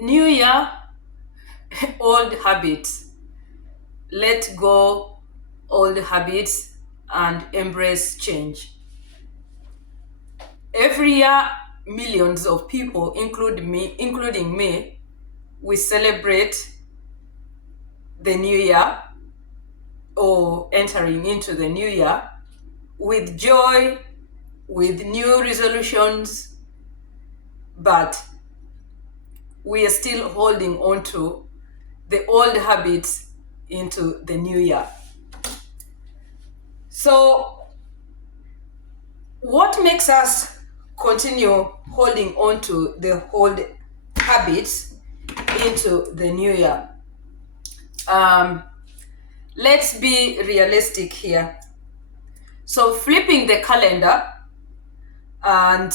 New year, old habits. Let go old habits and embrace change. Every year, millions of people, including me, we celebrate the new year or entering into the new year with joy, with new resolutions, but we are still holding on to the old habits into the new year. So, what makes us continue holding on to the old habits into the new year? Um, let's be realistic here. So, flipping the calendar and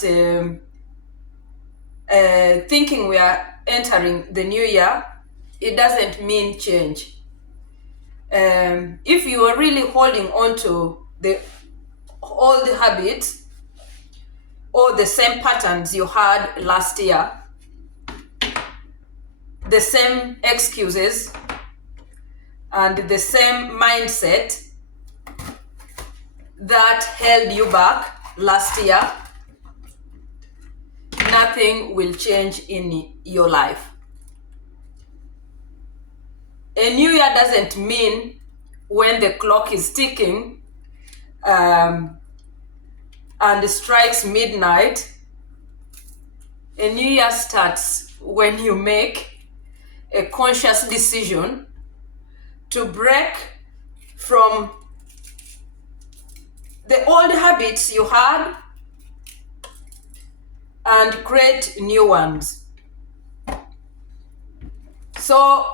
thinking we are entering the new year, it doesn't mean change. If you are really holding on to the old habits or the same patterns you had last year, the same excuses and the same mindset that held you back last year, nothing will change in your life. A new year doesn't mean when the clock is ticking and strikes midnight. A new year starts when you make a conscious decision to break from the old habits you had and create new ones. So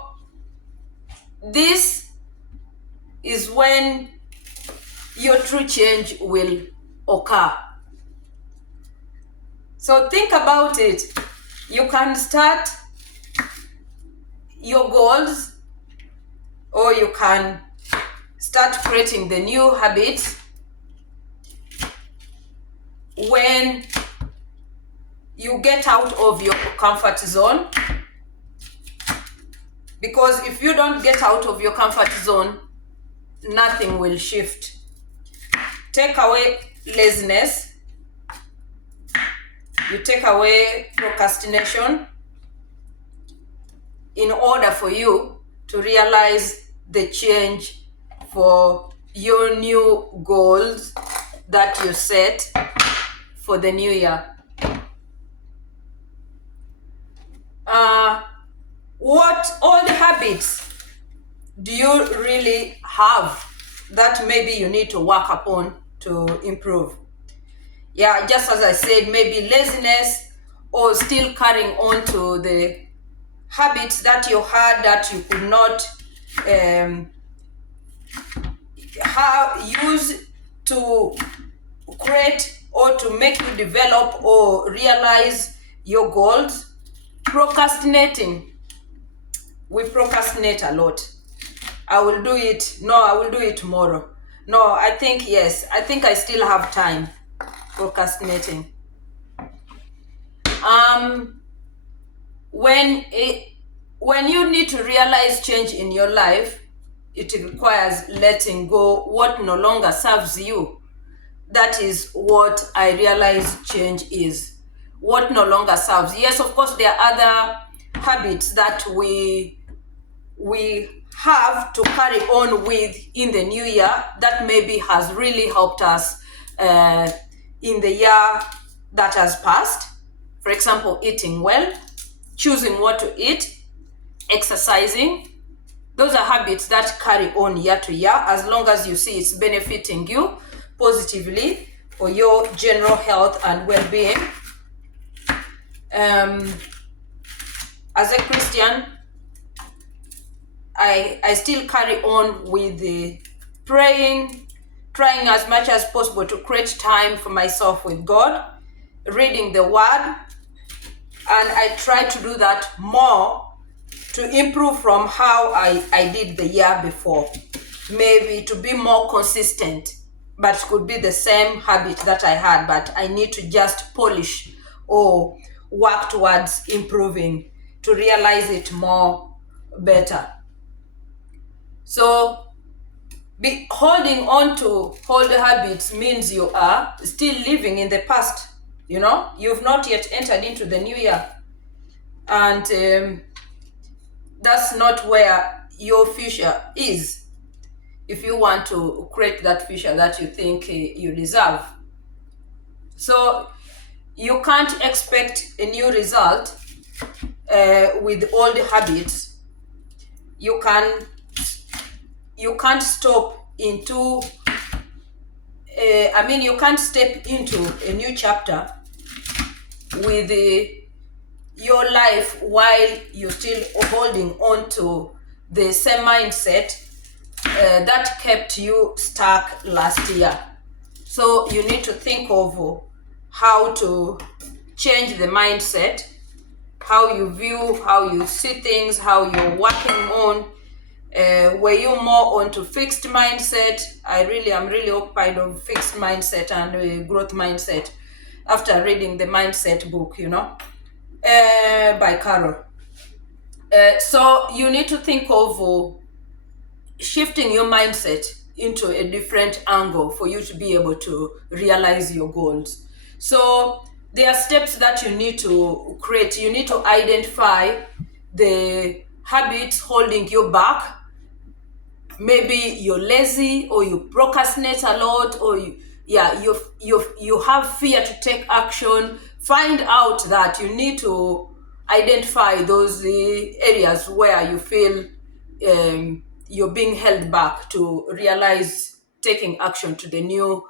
this is when your true change will occur. So think about it. You can start your goals, or you can start creating the new habits when you get out of your comfort zone. Because if you don't get out of your comfort zone, nothing will shift. Take away laziness, you take away procrastination in order for you to realize the change for your new goals that you set for the new year. What old habits do you really have that maybe you need to work upon to improve? Yeah, just as I said, maybe laziness or still carrying on to the habits that you had that you could not use to create or to make you develop or realize your goals. Procrastinating. We procrastinate a lot. I will do it. No, I will do it tomorrow. No, I think yes. I think I still have time. Procrastinating. When you need to realize change in your life, it requires letting go what no longer serves you. That is what I realize change is. What no longer serves. Yes, of course, there are other habits that we have to carry on with in the new year that maybe has really helped us in the year that has passed. For example, eating well, choosing what to eat, exercising. Those are habits that carry on year to year as long as you see it's benefiting you positively for your general health and well-being. As a Christian, I still carry on with the praying, trying as much as possible to create time for myself with God, reading the Word, and I try to do that more to improve from how I did the year before. Maybe to be more consistent, but it could be the same habit that I had, but I need to just polish or work towards improving to realize it more better. So holding on to old habits means you are still living in the past. You've not yet entered into the new year, and that's not where your future is, if you want to create that future that you think you deserve. So you can't expect a new result with old habits. You can't stop into you can't step into a new chapter with your life while you're still holding on to the same mindset that kept you stuck last year. So you need to think of how to change the mindset, how you view, how you see things, how you're working on. Were you more onto fixed mindset? I'm really occupied of fixed mindset and growth mindset after reading the mindset book, by Carol. So you need to think of shifting your mindset into a different angle for you to be able to realize your goals. So there are steps that you need to create. You need to identify the habits holding you back. Maybe you're lazy, or you procrastinate a lot, or you have fear to take action. Find out that you need to identify those areas where you feel you're being held back to realize taking action to the new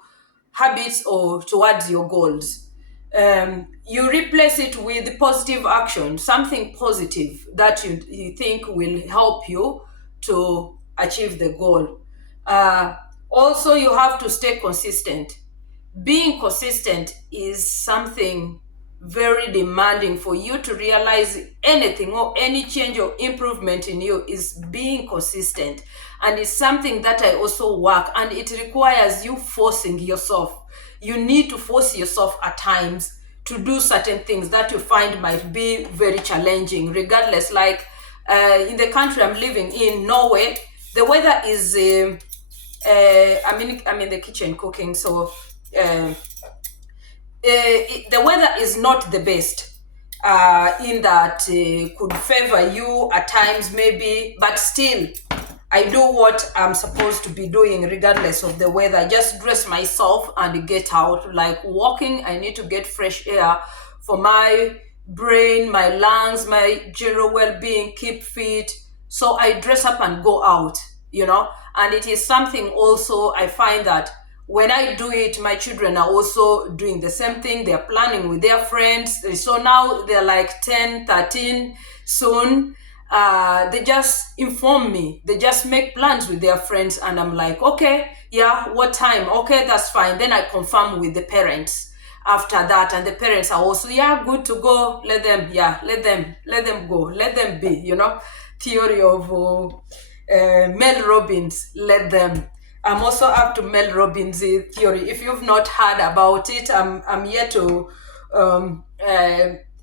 habits or towards your goals. You replace it with positive action, something positive that you think will help you to achieve the goal. Also, you have to stay consistent. Being consistent is something very demanding. For you to realize anything or any change or improvement in you is being consistent, and it's something that I also work, and it requires you forcing yourself. You need to force yourself at times to do certain things that you find might be very challenging, regardless. Like in the country I'm living in, Norway, the weather is I'm in the kitchen cooking, so the weather is not the best, in that could favor you at times maybe, but still I do what I'm supposed to be doing regardless of the weather. I just dress myself and get out. Like walking, I need to get fresh air for my brain, my lungs, my general well-being, keep fit. So I dress up and go out, and it is something also I find that when I do it, my children are also doing the same thing. They're planning with their friends. So now they're like 10, 13 soon. They just inform me. They just make plans with their friends, and I'm like, okay, yeah, what time? Okay, that's fine. Then I confirm with the parents after that, and the parents are also, yeah, good to go. Let them go. Let them be, theory of Mel Robbins, let them. I'm also up to Mel Robbins' theory. If you've not heard about it, I'm here to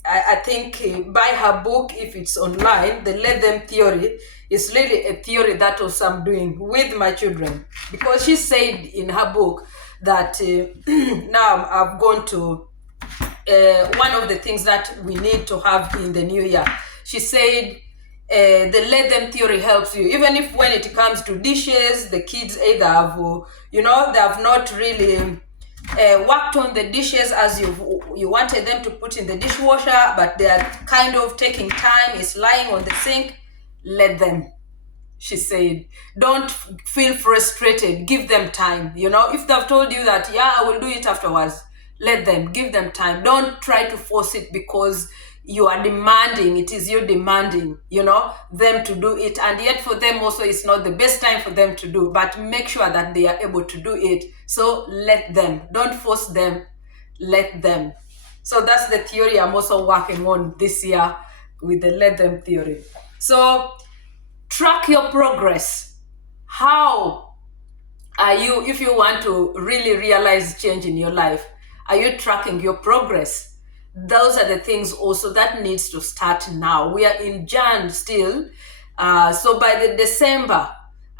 I think buy her book if it's online. The Let Them theory is really a theory that also I'm doing with my children, because she said in her book that now I've gone to one of the things that we need to have in the new year. She said the Let Them theory helps you, even if when it comes to dishes, the kids either have, they have not really worked on the dishes as you wanted them to put in the dishwasher, but they are kind of taking time, it's lying on the sink. Let them, she said. Don't feel frustrated. Give them time. If they've told you that, yeah, I will do it afterwards, let them. Give them time. Don't try to force it because you are demanding. It is you demanding, them to do it. And yet for them also, it's not the best time for them to do, but make sure that they are able to do it. So let them. Don't force them. Let them. So that's the theory I'm also working on this year with the Let Them theory. So track your progress. How are you, if you want to really realize change in your life, are you tracking your progress? those are the things also that needs to start now. We are in Jan still. So by the December,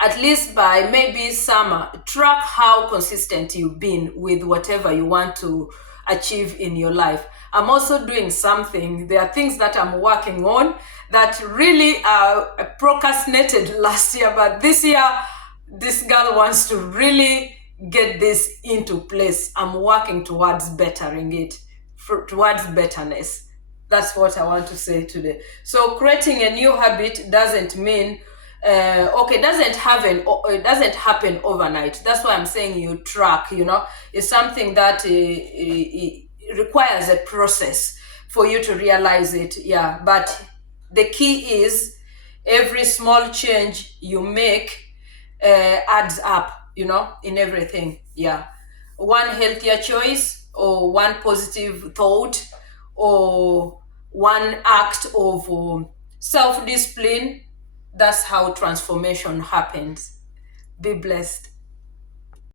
at least by maybe summer, track how consistent you've been with whatever you want to achieve in your life. I'm also doing something. There are things that I'm working on that really procrastinated last year, but this year, this girl wants to really get this into place. I'm working towards bettering it, towards betterness. That's what I want to say today. So creating a new habit doesn't mean it doesn't happen overnight. That's why I'm saying you track. It's something that it requires a process for you to realize it. Yeah, but the key is every small change you make adds up. In everything. Yeah, one healthier choice or one positive thought or one act of self discipline. That's how transformation happens. Be blessed.